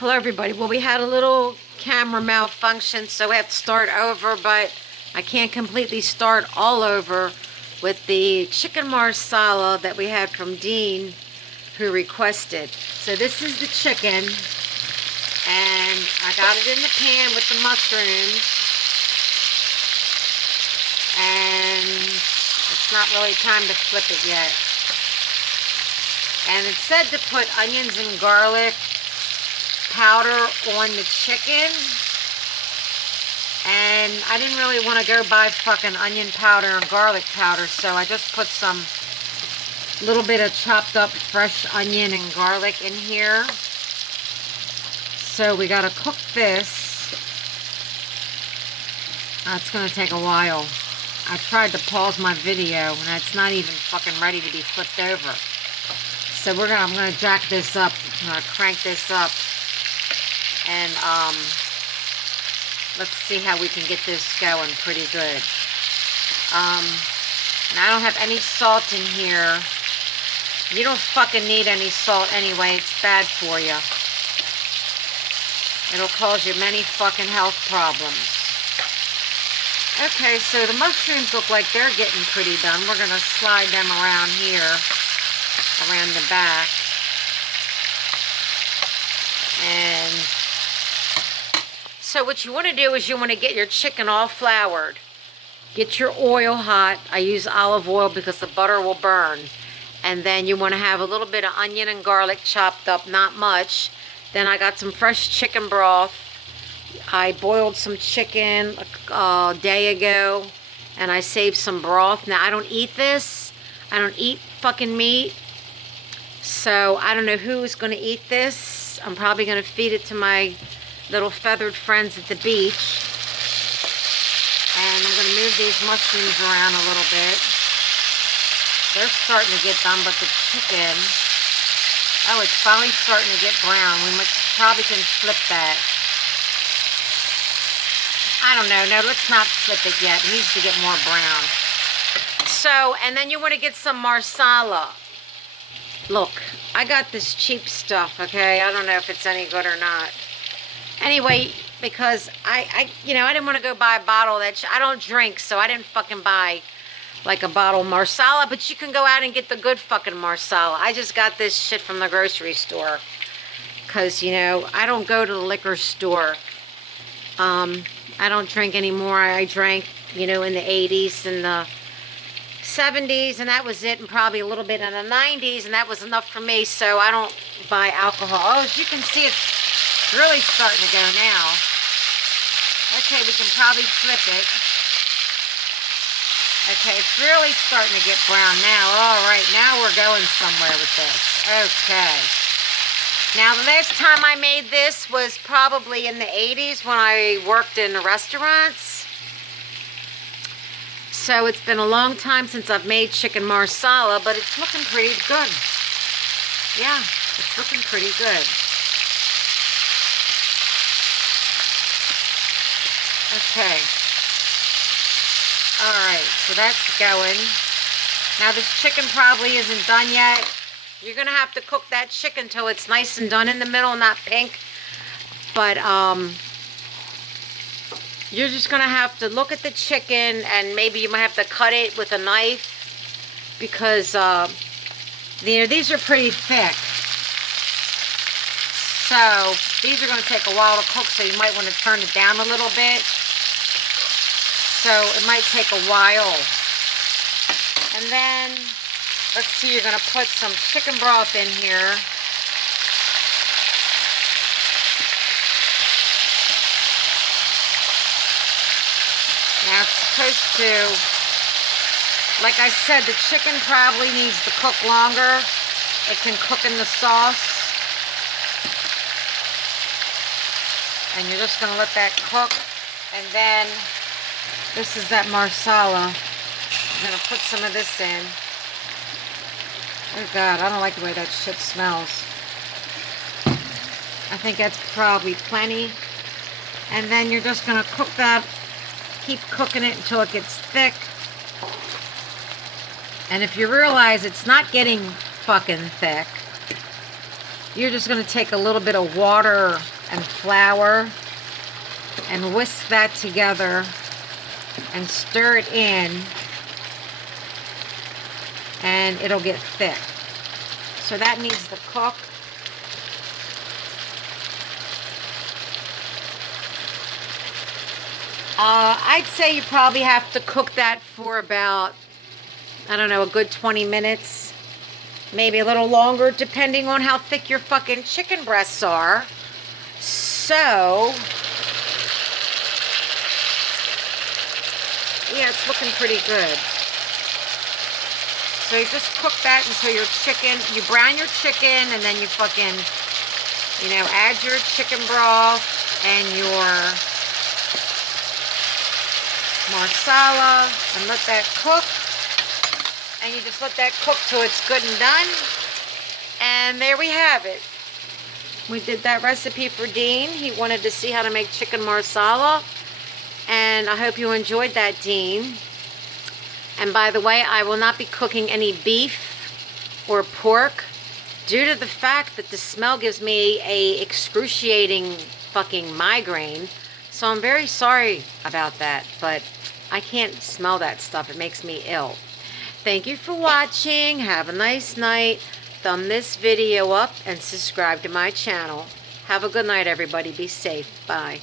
Hello everybody. Well, we had a little camera malfunction, so we have to start over, but I can't completely start all over with the chicken marsala that we had from Dean, who requested. So this is the chicken, and I got it in the pan with the mushrooms, and it's not really time to flip it yet. And it said to put onions and garlic powder on the chicken, and I didn't really want to go buy fucking onion powder and garlic powder, so I just put some little bit of chopped up fresh onion and garlic in here. So we got to cook this. It's going to take a while. I tried to pause my video and it's not even fucking ready to be flipped over. So I'm going to jack this up. I'm going to crank this up. And let's see how we can get this going pretty good. Now I don't have any salt in here. You don't fucking need any salt anyway. It's bad for you. It'll cause you many fucking health problems. Okay, so the mushrooms look like they're getting pretty done. We're going to slide them around here, around the back. And so what you want to do is you want to get your chicken all floured. Get your oil hot. I use olive oil because the butter will burn. And then you want to have a little bit of onion and garlic chopped up, not much. Then I got some fresh chicken broth. I boiled some chicken a day ago, and I saved some broth. Now, I don't eat this. I don't eat fucking meat. So I don't know who's going to eat this. I'm probably going to feed it to my little feathered friends at the beach. And I'm going to move these mushrooms around a little bit. They're starting to get done, but the chicken, oh, it's finally starting to get brown. We probably can flip that. I don't know. No, let's not flip it yet. It needs to get more brown. So, and then you want to get some marsala. Look, I got this cheap stuff, okay? I don't know if it's any good or not. Anyway, because I didn't want to go buy a bottle of that. I don't drink, so I didn't fucking buy like a bottle of marsala, but you can go out and get the good fucking marsala. I just got this shit from the grocery store because, I don't go to the liquor store. I don't drink anymore. I drank, in the 80s and the 70s, and that was it, and probably a little bit in the 90s, and that was enough for me, so I don't buy alcohol. Oh, as you can see, it's really starting to go now. Okay, we can probably flip it. Okay, it's really starting to get brown now. All right, now we're going somewhere with this. Okay. Now, the last time I made this was probably in the 80s when I worked in the restaurants. So it's been a long time since I've made chicken marsala, but it's looking pretty good. Yeah, it's looking pretty good. Okay. Alright, so that's going. Now this chicken probably isn't done yet. You're going to have to cook that chicken till it's nice and done in the middle, not pink. But, you're just going to have to look at the chicken, and maybe you might have to cut it with a knife because, these are pretty thick. So, these are going to take a while to cook, so you might want to turn it down a little bit. So, it might take a while. And then, let's see, you're going to put some chicken broth in here. Now, it's supposed to, like I said, the chicken probably needs to cook longer. It can cook in the sauce. And you're just going to let that cook. And then, this is that marsala. I'm going to put some of this in. Oh God, I don't like the way that shit smells. I think that's probably plenty. And then you're just going to cook that. Keep cooking it until it gets thick. And if you realize it's not getting fucking thick, you're just going to take a little bit of water and flour and whisk that together and stir it in, and it'll get thick. So that needs to cook. I'd say you probably have to cook that for about, I don't know, a good 20 minutes. Maybe a little longer, depending on how thick your fucking chicken breasts are. So, yeah, it's looking pretty good. So you just cook that until your chicken, you brown your chicken, and then you fucking, you know, add your chicken broth and your Marsala and let that cook. And you just let that cook till it's good and done. And there we have it. We did that recipe for Dean. He wanted to see how to make chicken Marsala. And I hope you enjoyed that, Dean. And by the way, I will not be cooking any beef or pork due to the fact that the smell gives me a excruciating fucking migraine. So I'm very sorry about that, but I can't smell that stuff. It makes me ill. Thank you for watching. Have a nice night. Thumb this video up and subscribe to my channel. Have a good night, everybody. Be safe. Bye.